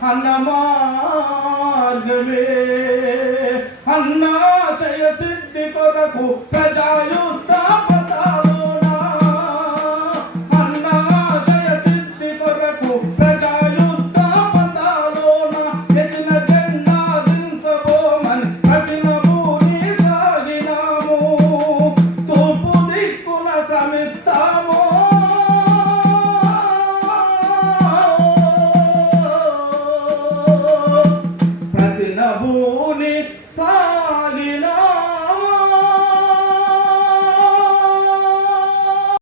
అన్న మార్గమే అన్నా జయ సిద్ధి కొరకు ప్రజాయుద్ధ